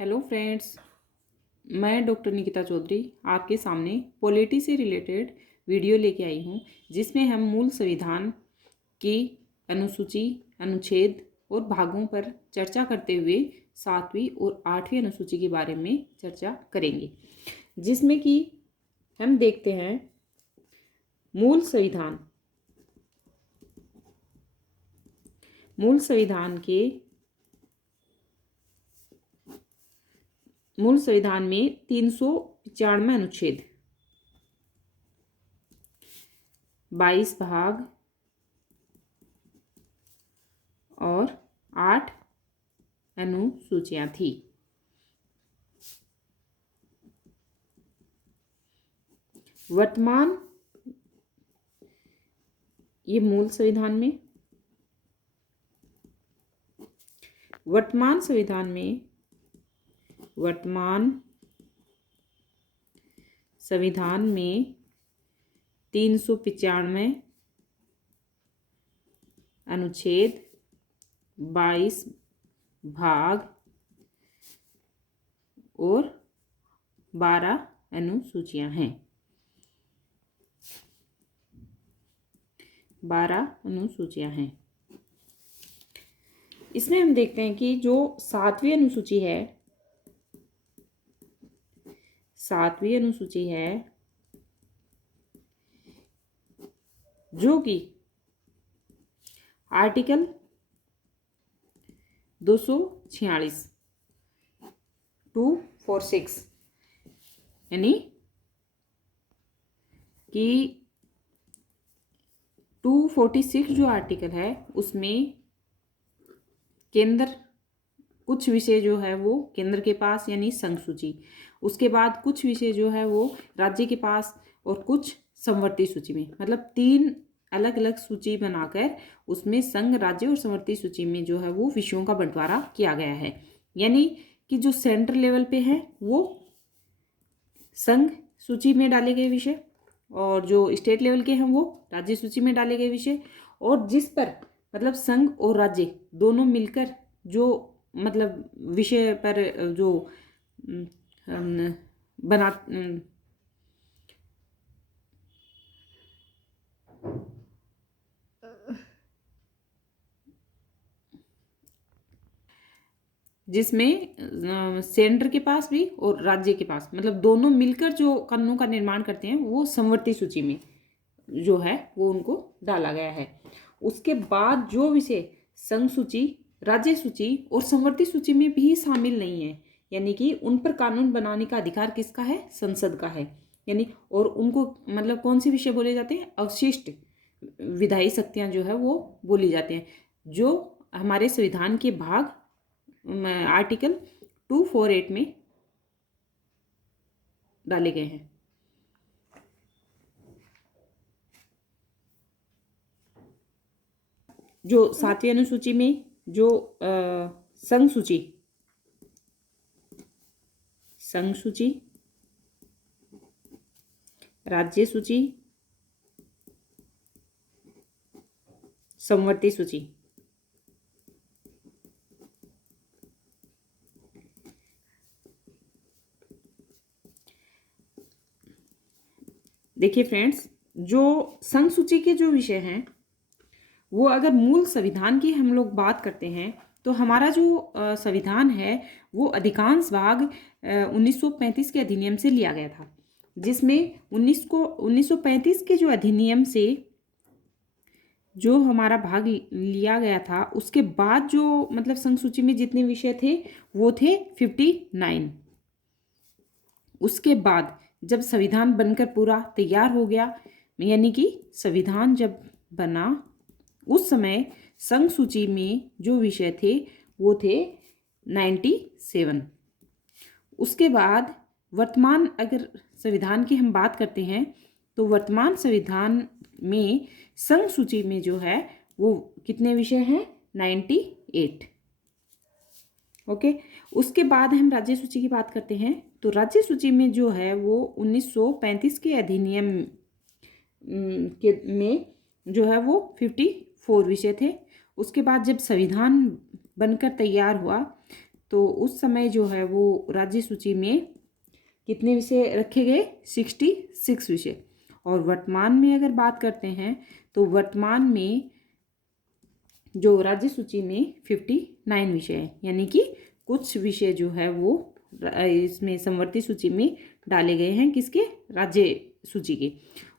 Hello friends, मैं doctor Nikita Chaudhary आपके सामने पॉलिटी से रिलेटेड वीडियो लेके आई हूँ, जिसमें हम मूल संविधान की अनुसूची, अनुच्छेद और भागों पर चर्चा करते हुए 7वीं और 8वीं अनुसूची के बारे में चर्चा करेंगे। जिसमें कि हम देखते हैं मूल संविधान। मूल संविधान में 395 अनुच्छेद, 22 भाग और 8 अनुसूचियां थी। वर्तमान मूल संविधान में वर्तमान 395 अनुच्छेद, 22 भाग और 12 अनुसूचियां हैं। 12 अनुसूचियां हैं। इसमें हम देखते हैं कि जो 7वीं अनुसूची है, जो कि आर्टिकल 246 246 यानी कि 246 जो आर्टिकल है उसमें केंद्र, कुछ विषय जो है वो केंद्र के पास यानी संघ सूची, उसके बाद कुछ विषय जो है वो राज्य के पास और कुछ समवर्ती सूची में, मतलब 3 अलग अलग सूची बनाकर उसमें संघ, राज्य और समवर्ती सूची में जो है वो विषयों का बंटवारा किया गया है। यानी कि जो सेंट्रल लेवल पे है वो संघ सूची में डाले गए विषय, और जो स्टेट लेवल के हैं वो राज्य सूची में डाले गए विषय, और जिस पर मतलब संघ और राज्य दोनों मिलकर जो मतलब विषय पर जो बना जिसमें सेंटर के पास भी और राज्य के पास मतलब दोनों मिलकर जो कानूनों का निर्माण करते हैं वो समवर्ती सूची में जो है वो उनको डाला गया है। उसके बाद जो विषय संघ सूची, राज्य सूची और समवर्ती सूची में भी शामिल नहीं है, यानी कि उन पर कानून बनाने का अधिकार किसका है? संसद का है। यानी और उनको मतलब कौन से विषय बोले जाते हैं? अवशिष्ट विधायी शक्तियां जो है वो बोली जाती हैं, जो हमारे संविधान के भाग आर्टिकल 248 में डाले गए हैं। जो 7वीं अनुसूची में जो संघ सूची, राज्य सूची, समवर्ती सूची, देखिए फ्रेंड्स, जो संघ सूची के जो विषय हैं वो अगर मूल संविधान की हम लोग बात करते हैं तो हमारा जो संविधान है वो अधिकांश भाग 1935 के अधिनियम से लिया गया था, जिसमें 1935 के जो अधिनियम से जो हमारा भाग लिया गया था उसके बाद जो मतलब संघ सूची में जितने विषय थे वो थे 59। उसके बाद जब संविधान बनकर पूरा तैयार हो गया, यानी कि संविधान जब बना उस समय संघ सूची में जो विषय थे वो थे 97। उसके बाद वर्तमान अगर संविधान की हम बात करते हैं तो वर्तमान संविधान में संघ सूची में जो है वो कितने विषय हैं? 98। ओके। उसके बाद हम राज्य सूची की बात करते हैं तो राज्य सूची में जो है वो 1935 के अधिनियम में जो है वो 54 विषय थे। उसके बाद जब संविधान बनकर तैयार हुआ तो उस समय जो है वो राज्य सूची में कितने विषय रखे गए? 66 विषय। और वर्तमान में अगर बात करते हैं तो वर्तमान में जो राज्य सूची में 59 विषय हैं, यानी कि कुछ विषय जो है वो इसमें समवर्ती सूची में डाले गए हैं। किसके? राज्य सूची के।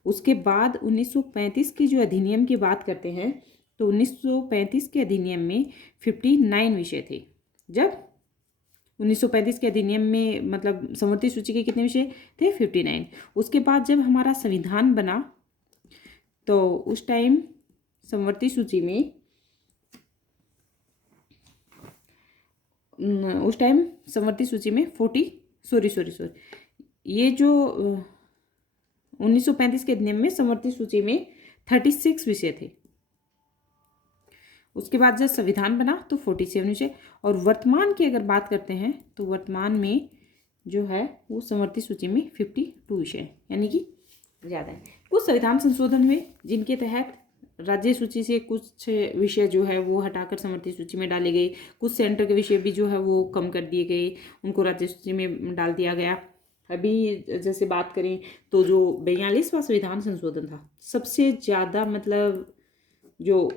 उसके बाद 1935 की जो अधिनियम की बात करते हैं तो 1935 के अधिनियम में 59 विषय थे। जब 1935 के अधिनियम में मतलब समवर्ती सूची के कितने विषय थे? 59। उसके बाद जब हमारा संविधान बना तो उस टाइम समवर्ती सूची में में 40 ये जो 1935 के अधिनियम में समवर्ती सूची में 36 विषय थे। उसके बाद जब संविधान बना तो 47 विषय। और वर्तमान की अगर बात करते हैं तो वर्तमान में जो है वो समवर्ती सूची में 52 विषय है, यानी कि ज़्यादा है। कुछ संविधान संशोधन हुए जिनके तहत राज्य सूची से कुछ विषय जो है वो हटाकर समवर्ती सूची में डाले गए। कुछ सेंटर के विषय भी जो है वो कम कर दिए गए, उनको राज्य सूची में डाल दिया गया। अभी जैसे बात करें तो जो 42वां संविधान संशोधन था, सबसे ज़्यादा मतलब जो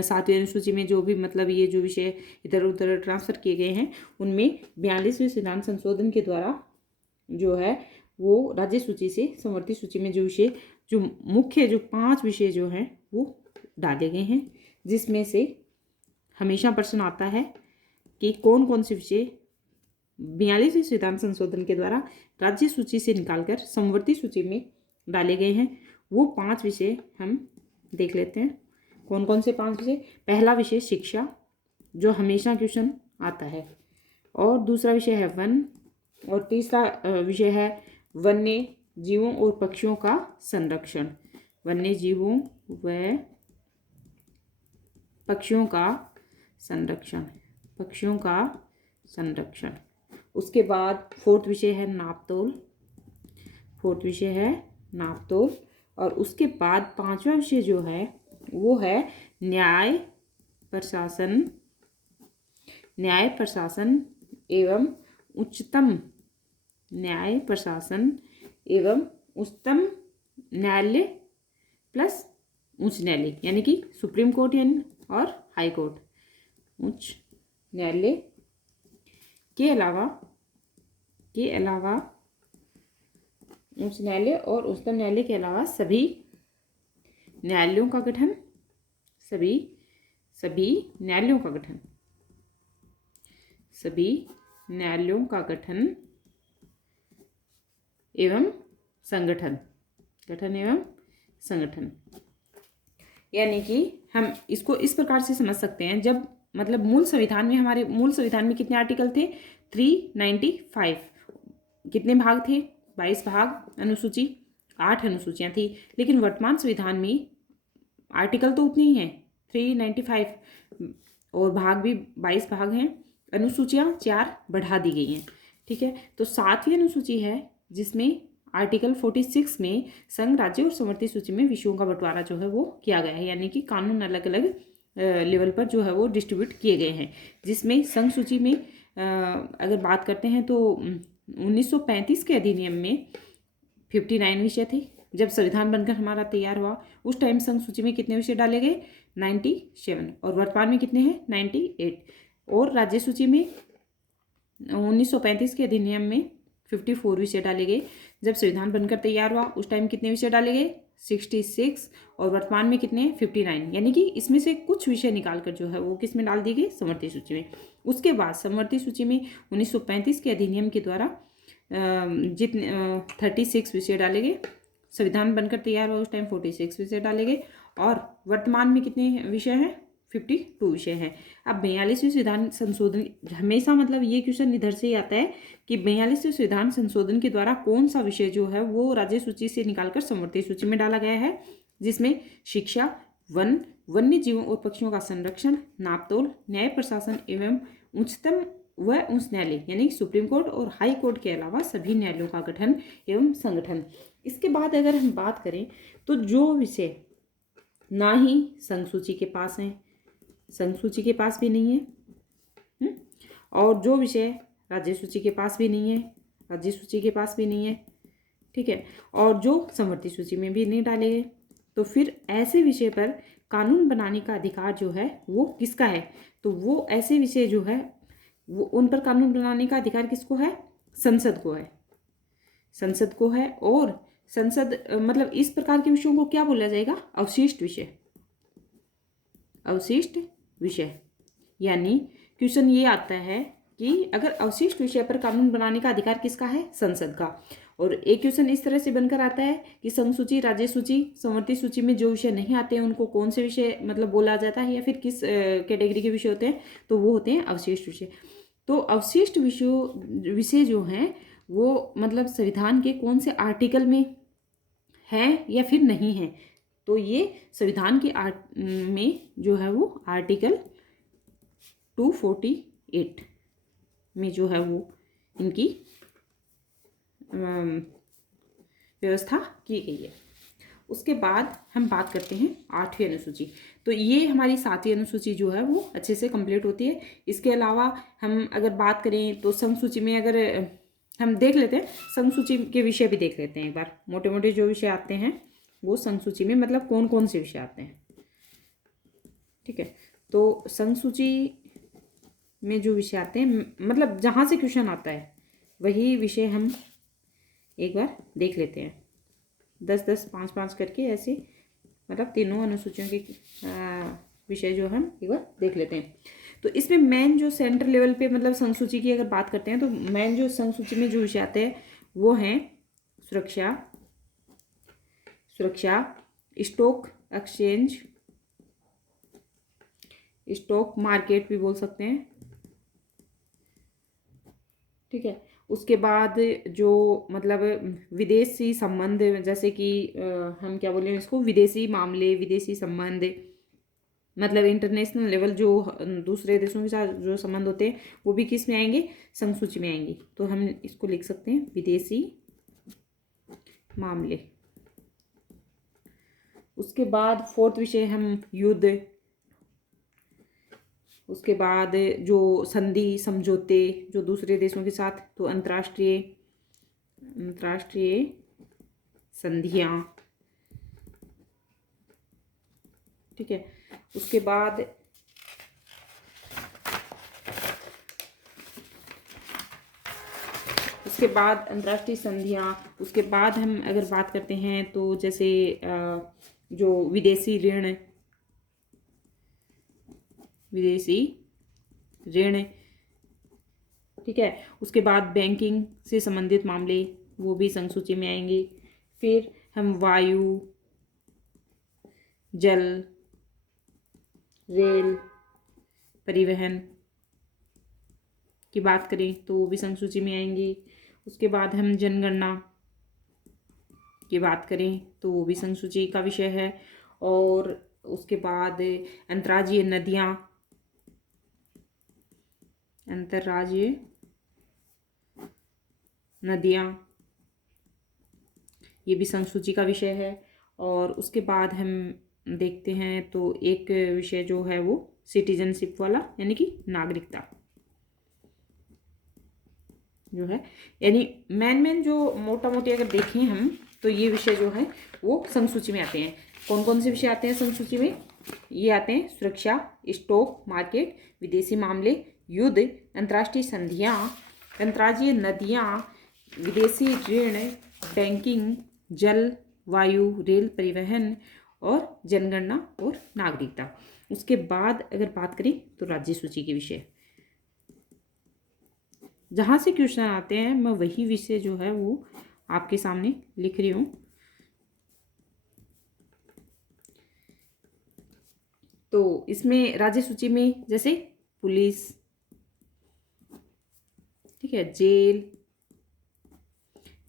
7वीं अनुसूची में जो भी मतलब ये जो विषय इधर उधर ट्रांसफ़र किए गए हैं, उनमें 42वें संविधान संशोधन के द्वारा जो है वो राज्य सूची से समवर्ती सूची में जो विषय जो मुख्य जो 5 विषय जो हैं वो डाले गए हैं, जिसमें से हमेशा प्रश्न आता है कि कौन कौन से विषय 42वें संविधान संशोधन के द्वारा राज्य सूची से निकालकर समवर्ती सूची में डाले गए हैं। वो 5 विषय हम देख लेते हैं। कौन कौन से 5 विषय? पहला विषय शिक्षा, जो हमेशा क्वेश्चन आता है, और दूसरा विषय है वन, और तीसरा विषय है वन्य जीवों और पक्षियों का संरक्षण। वन्य जीवों व पक्षियों का संरक्षण, पक्षियों का संरक्षण। उसके बाद 4th विषय है नापतोल, 4th विषय है नापतोल। और उसके बाद 5वां विषय जो है वो है न्याय प्रशासन एवं उच्चतम न्याय प्रशासन एवं उच्चतम न्यायालय प्लस उच्च न्यायालय, यानी कि सुप्रीम कोर्ट यानी और हाई कोर्ट, उच्च न्यायालय के अलावा उच्च न्यायालय और उच्चतम न्यायालय के अलावा सभी न्यायालयों का गठन, सभी न्यायालयों का गठन, सभी न्यायालयों का गठन एवं संगठन, गठन एवं संगठन। यानी कि हम इसको इस प्रकार से समझ सकते हैं, जब मतलब मूल संविधान में हमारे मूल संविधान में कितने आर्टिकल थे? 395। कितने भाग थे? 22 भाग, अनुसूची 8 अनुसूचियां थी। लेकिन वर्तमान संविधान में आर्टिकल तो उतने ही हैं 395 और भाग भी 22 भाग हैं, अनुसूचियां 4 बढ़ा दी गई हैं। ठीक है, तो 7वीं अनुसूची है जिसमें आर्टिकल 46 में संघ, राज्य और समवर्ती सूची में विषयों का बंटवारा जो है वो किया गया है, यानी कि कानून अलग अलग लेवल पर जो है वो डिस्ट्रीब्यूट किए गए हैं। जिसमें संघ सूची में अगर बात करते हैं तो 1935 के अधिनियम में 59 विषय थे। जब संविधान बनकर हमारा तैयार हुआ उस टाइम संघ सूची में कितने विषय डाले गए? 97। और वर्तमान में कितने हैं? 98। और राज्य सूची में 1935 के अधिनियम में 54 विषय डाले गए। जब संविधान बनकर तैयार हुआ उस टाइम कितने विषय डाले गए? 66। और वर्तमान में कितने हैं? 59। यानी कि इसमें से कुछ विषय निकालकर जो है वो किस में डाल दिए गए? समवर्ती सूची में। उसके बाद समवर्ती सूची में 1935 के अधिनियम के द्वारा जितने 36 विषय डाले गए। संविधान बनकर तैयार हुआ उस टाइम 46 विषय डाले गए। और वर्तमान में कितने विषय हैं? 52 विषय हैं। अब 42वें संविधान संशोधन, हमेशा मतलब ये क्वेश्चन इधर से ही आता है कि 42वें संविधान संशोधन के द्वारा कौन सा विषय जो है वो राज्य सूची से निकालकर समवर्ती सूची में डाला गया है, जिसमें शिक्षा, वन, वन्य जीवों और पक्षियों का संरक्षण, नापतोल, न्याय प्रशासन एवं उच्चतम व उच्च न्यायालय यानी सुप्रीम कोर्ट और हाई कोर्ट के अलावा सभी न्यायालयों का गठन एवं संगठन। इसके बाद अगर हम बात करें तो जो विषय ना ही संघ सूची के पास हैं, संघ सूची के पास भी नहीं है, और जो विषय राज्य सूची के पास भी नहीं है, राज्य सूची के पास भी नहीं है, ठीक है, और जो समवर्ती सूची में भी नहीं डाले गए, तो फिर ऐसे विषय पर कानून बनाने का अधिकार जो है वो किसका है? तो वो ऐसे विषय जो है वो उन पर कानून बनाने का अधिकार किसको है? संसद को है, संसद को है। और संसद मतलब इस प्रकार के विषयों को क्या बोला जाएगा? अवशिष्ट विषय, अवशिष्ट विषय। यानी क्वेश्चन ये आता है कि अगर अवशिष्ट विषय पर कानून बनाने का अधिकार किसका है? संसद का। और एक क्वेश्चन इस तरह से बनकर आता है कि संघ सूची, राज्य सूची, समवर्ती सूची में जो विषय नहीं आते हैं उनको कौन से विषय मतलब बोला जाता है, या फिर किस कैटेगरी के विषय होते हैं? तो वो होते हैं अवशिष्ट विषय। तो अवशिष्ट विषय जो हैं वो मतलब संविधान के कौन से आर्टिकल में है या फिर नहीं है? तो ये संविधान के में जो है वो आर्टिकल 248 में जो है वो इनकी व्यवस्था की गई है। उसके बाद हम बात करते हैं 8वीं अनुसूची। तो ये हमारी 7वीं अनुसूची जो है वो अच्छे से कंप्लीट होती है। इसके अलावा हम अगर बात करें तो संघ सूची में अगर हम देख लेते हैं, संघ सूची के विषय भी देख लेते हैं एक बार। मोटे मोटे जो विषय आते हैं वो संघ सूची में मतलब कौन कौन से विषय आते हैं, ठीक है। तो संघ सूची में जो विषय आते हैं मतलब जहाँ से क्वेश्चन आता है वही विषय हम एक बार देख लेते हैं। 10-10, 5-5 करके ऐसे मतलब तीनों अनुसूचियों के विषय जो हम एक बार देख लेते हैं। तो इसमें मेन जो सेंटर लेवल पे मतलब संघ सूची की अगर बात करते हैं तो मेन जो संघ सूची में जो विषय आते हैं वो हैं सुरक्षा, सुरक्षा, स्टॉक एक्सचेंज, स्टॉक मार्केट भी बोल सकते हैं, ठीक है। उसके बाद जो मतलब विदेशी संबंध, जैसे कि हम क्या बोले इसको, विदेशी मामले, विदेशी संबंध, मतलब इंटरनेशनल लेवल जो दूसरे देशों के साथ जो संबंध होते हैं वो भी किस में आएंगे? संघ सूची में आएंगे। तो हम इसको लिख सकते हैं विदेशी मामले। उसके बाद 4th विषय हम युद्ध। उसके बाद जो संधि समझौते जो दूसरे देशों के साथ, तो अंतर्राष्ट्रीय संधियां, ठीक है। उसके बाद अंतर्राष्ट्रीय संधियां। उसके बाद हम अगर बात करते हैं तो जैसे जो विदेशी ऋण, ठीक है। उसके बाद बैंकिंग से संबंधित मामले वो भी संघ सूची में आएंगे। फिर हम वायु, जल, रेल, परिवहन की बात करें तो वो भी संघ सूची में आएंगे। उसके बाद हम जनगणना की बात करें तो वो भी संघ सूची का विषय है। और उसके बाद अंतर्राज्यीय नदियाँ ये भी संघ सूची का विषय है। और उसके बाद हम देखते हैं तो एक विषय जो है वो सिटीजनशिप वाला, यानी कि नागरिकता जो है, यानी मेन जो मोटा मोटी अगर देखें हम तो ये विषय जो है वो संघ सूची में आते हैं। कौन कौन से विषय आते हैं संघ सूची में? ये आते हैं सुरक्षा, स्टॉक मार्केट, विदेशी मामले, युद्ध, अंतर्राष्ट्रीय संधियां, अंतर्राज्यीय नदियां, विदेशी ऋण, बैंकिंग, जल, वायु, रेल, परिवहन और जनगणना और नागरिकता। उसके बाद अगर बात करें तो राज्य सूची के विषय, जहाँ से क्वेश्चन आते हैं मैं वही विषय जो है वो आपके सामने लिख रही हूँ। तो इसमें राज्य सूची में जैसे पुलिस, ठीक है, जेल,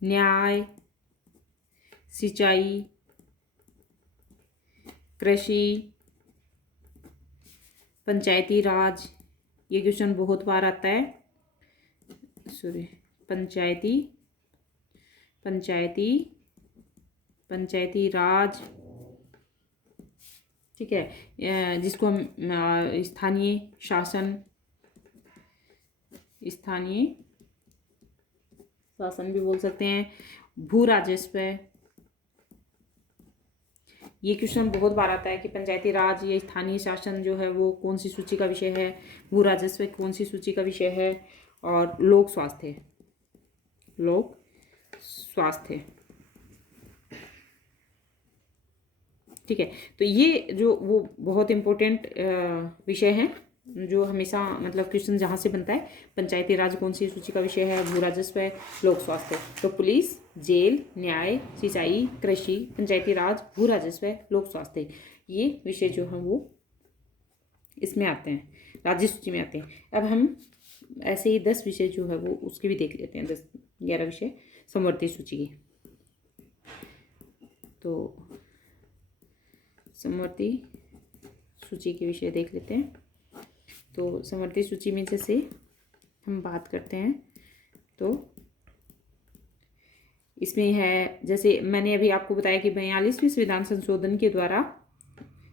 न्याय, सिंचाई, कृषि, पंचायती राज, ये क्वेश्चन बहुत बार आता है। सॉरी, पंचायती राज, ठीक है, जिसको हम स्थानीय शासन स्थानीय शासन भी बोल सकते हैं, भू राजस्व। ये क्वेश्चन बहुत बार आता है कि पंचायती राज या स्थानीय शासन जो है वो कौन सी सूची का विषय है, भू राजस्व कौन सी सूची का विषय है, और लोक स्वास्थ्य, लोक स्वास्थ्य। ठीक है, तो ये जो वो बहुत इम्पोर्टेंट विषय हैं जो हमेशा मतलब क्वेश्चन जहाँ से बनता है, पंचायती राज कौन सी सूची का विषय है, भू राजस्व, लोक स्वास्थ्य। तो पुलिस, जेल, न्याय, सिंचाई, कृषि, पंचायती राज, भू राजस्व, लोक स्वास्थ्य, ये विषय जो हैं वो इसमें आते हैं, राज्य सूची में आते हैं। अब हम ऐसे ही 10 विषय जो है वो उसके भी देख लेते हैं, 10-11 विषय समवर्ती सूची के। तो समवर्ती सूची के विषय देख लेते हैं। तो समवर्ती सूची में जैसे हम बात करते हैं तो इसमें है, जैसे मैंने अभी आपको बताया कि 42वें संविधान संशोधन के द्वारा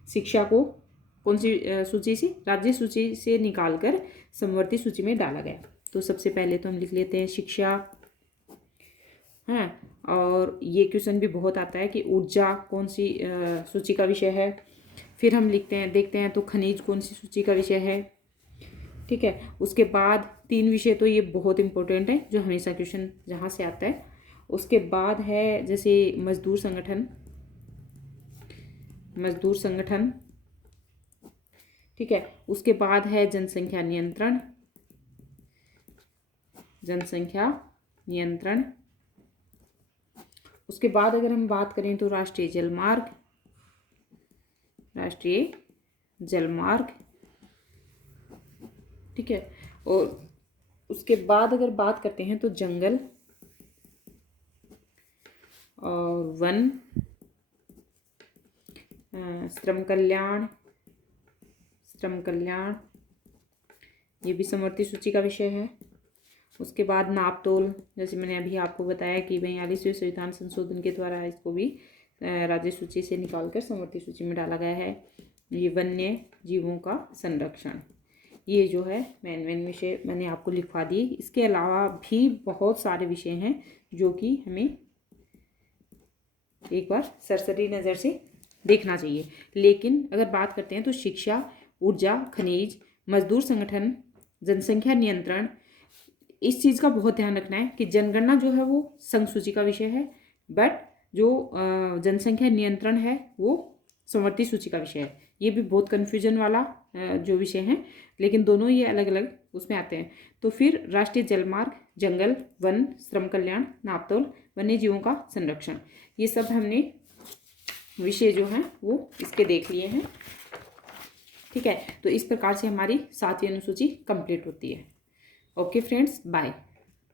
शिक्षा को कौन सी सूची से, राज्य सूची से निकालकर समवर्ती सूची में डाला गया। तो सबसे पहले तो हम लिख लेते हैं शिक्षा, हाँ। और ये क्वेश्चन भी बहुत आता है कि ऊर्जा कौन सी सूची का विषय है। फिर हम लिखते हैं, देखते हैं तो खनिज कौन सी सूची का विषय है। ठीक है, उसके बाद 3 विषय तो ये बहुत इंपॉर्टेंट है जो हमेशा क्वेश्चन जहाँ से आता है। उसके बाद है जैसे मजदूर संगठन, मजदूर संगठन। ठीक है, उसके बाद है जनसंख्या नियंत्रण, जनसंख्या नियंत्रण। उसके बाद अगर हम बात करें तो राष्ट्रीय जलमार्ग, राष्ट्रीय जलमार्ग। ठीक है, और उसके बाद अगर बात करते हैं तो जंगल और वन, श्रम कल्याण, श्रम कल्याण, ये भी समवर्ती सूची का विषय है। उसके बाद नापतोल, जैसे मैंने अभी आपको बताया कि 42वें संविधान संशोधन के द्वारा इसको भी राज्य सूची से निकालकर समवर्ती सूची में डाला गया है। ये वन्य जीवों का संरक्षण, ये जो है मेन विषय मैंने आपको लिखवा दिए। इसके अलावा भी बहुत सारे विषय हैं जो कि हमें एक बार सरसरी नज़र से देखना चाहिए। लेकिन अगर बात करते हैं तो शिक्षा, ऊर्जा, खनिज, मजदूर संगठन, जनसंख्या नियंत्रण, इस चीज़ का बहुत ध्यान रखना है कि जनगणना जो है वो संघ सूची का विषय है, बट जो जनसंख्या नियंत्रण है वो समवर्ती सूची का विषय है। ये भी बहुत कन्फ्यूजन वाला जो विषय है, लेकिन दोनों ये अलग अलग उसमें आते हैं। तो फिर राष्ट्रीय जलमार्ग, जंगल, वन, श्रम कल्याण, नापतोल, वन्य जीवों का संरक्षण, ये सब हमने विषय जो हैं वो इसके देख लिए हैं। ठीक है, तो इस प्रकार से हमारी 7वीं अनुसूची कंप्लीट होती है। Okay friends, bye.